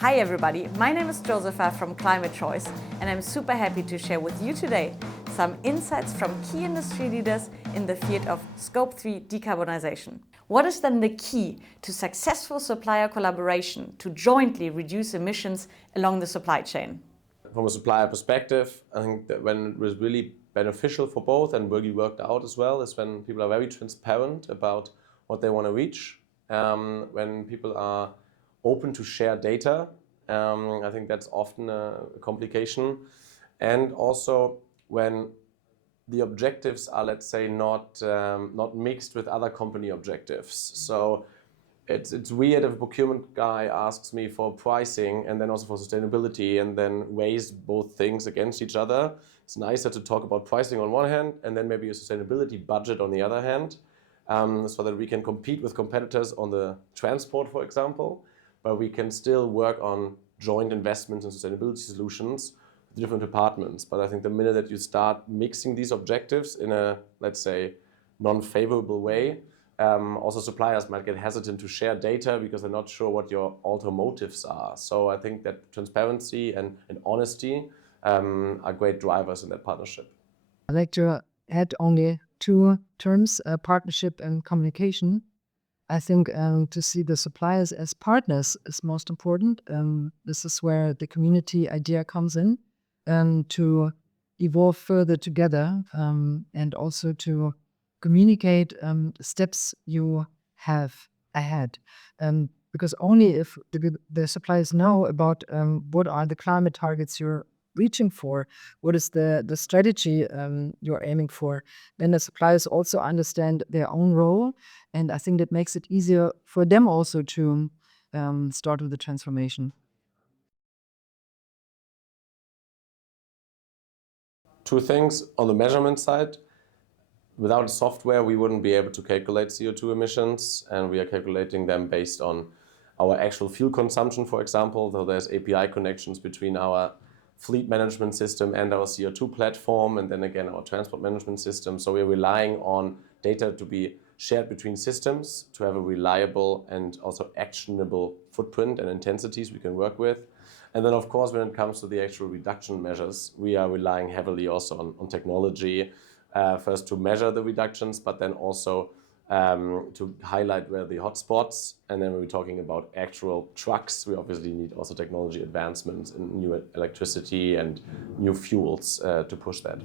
Hi everybody, my name is Josepha from Climate Choice and I'm super happy to share with you today some insights from key industry leaders in the field of Scope 3 decarbonization. What is then the key to successful supplier collaboration to jointly reduce emissions along the supply chain? From a supplier perspective, I think that when it was really beneficial for both and really worked out as well is when people are very transparent about what they want to reach, when people are open to share data. I think that's often a complication. And also when the objectives are, let's say, not mixed with other company objectives. So it's weird if a procurement guy asks me for pricing and then also for sustainability and then weighs both things against each other. It's nicer to talk about pricing on one hand and then maybe a sustainability budget on the other hand, so that we can compete with competitors on the transport, for example, but we can still work on joint investments in sustainability solutions with different departments. But I think the minute that you start mixing these objectives in a, let's say, non-favorable way, also suppliers might get hesitant to share data because they're not sure what your alternatives are. So I think that transparency and honesty are great drivers in that partnership. I'd like to add only two terms, partnership and communication. I think to see the suppliers as partners is most important. This is where the community idea comes in, to evolve further together and also to communicate steps you have ahead. Because only if the suppliers know about what are the climate targets you're reaching for, what is the strategy you're aiming for, then the suppliers also understand their own role. And I think that makes it easier for them also to start with the transformation. Two things on the measurement side. Without software, we wouldn't be able to calculate CO2 emissions, and we are calculating them based on our actual fuel consumption, for example. So there's API connections between our fleet management system and our CO2 platform, and then again our transport management system. So we're relying on data to be shared between systems to have a reliable and also actionable footprint and intensities we can work with. And then of course, when it comes to the actual reduction measures, we are relying heavily also on technology, first to measure the reductions, but then also to highlight where the hotspots. And then when we're talking about actual trucks, we obviously need also technology advancements in new electricity and new fuels to push that.